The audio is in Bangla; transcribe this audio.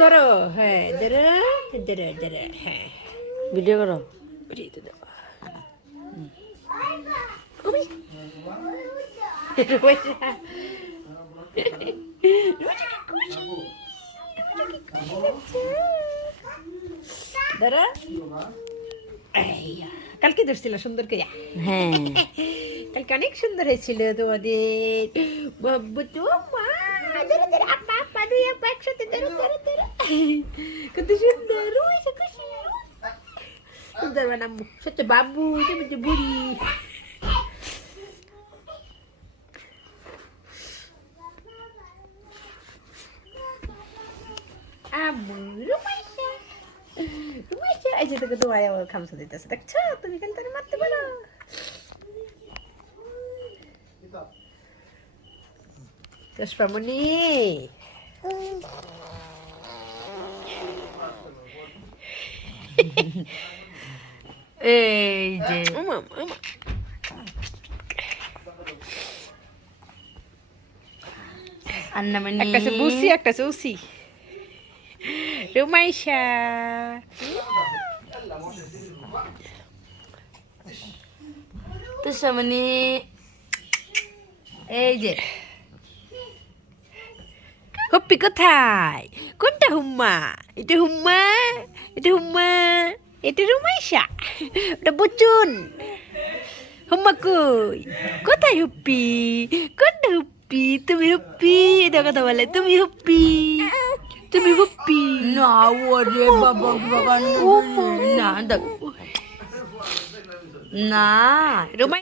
ধরো, হ্যাঁ ধরো ধরো ধরো, হ্যাঁ ভিডিও করো। ভিডিওতে দাও। ধরো, কালকে ধরছিল সুন্দর করে। হ্যাঁ কালকে অনেক সুন্দর হয়েছিল তোমাদের বাব্বু তো মা। ধরো ধরো, আপা আপা, দুই আপা একসাথে ধরো ধরো ধরো। কত সুন্দর, রয়েছে খুশি সুন্দর বানাবো। সত্য বাবু, তুমি তো বুড়ি। আম্মু রুমাইশা, রুমাইশা এই যে তোকে তোমায় আমার খামসা দিতেছে, দেখছো? তুমি কেন তারে মারতে পারো? পুষ্পামণি, এই যে আন্নামণি একটা সে বুসি, একটা সে উসি। রুমাইশা, তুষামণি, এই যে হপ্পি কোথায়? কোনটা হুম্মা? এটা হুম্মা, এটা হুম্মা, এটা রুমাইশা, ওটা বুচুন। হুম্মা কই? কোথায় হুপ্পি? কোনটা হুপ্পি? তুমি হুপ্পি? এটা কথা বলে, তুমি হুপ্পি, তুমি হুপ্পি। না ওরে বাবা বাবা ও না দেখ না রুমাই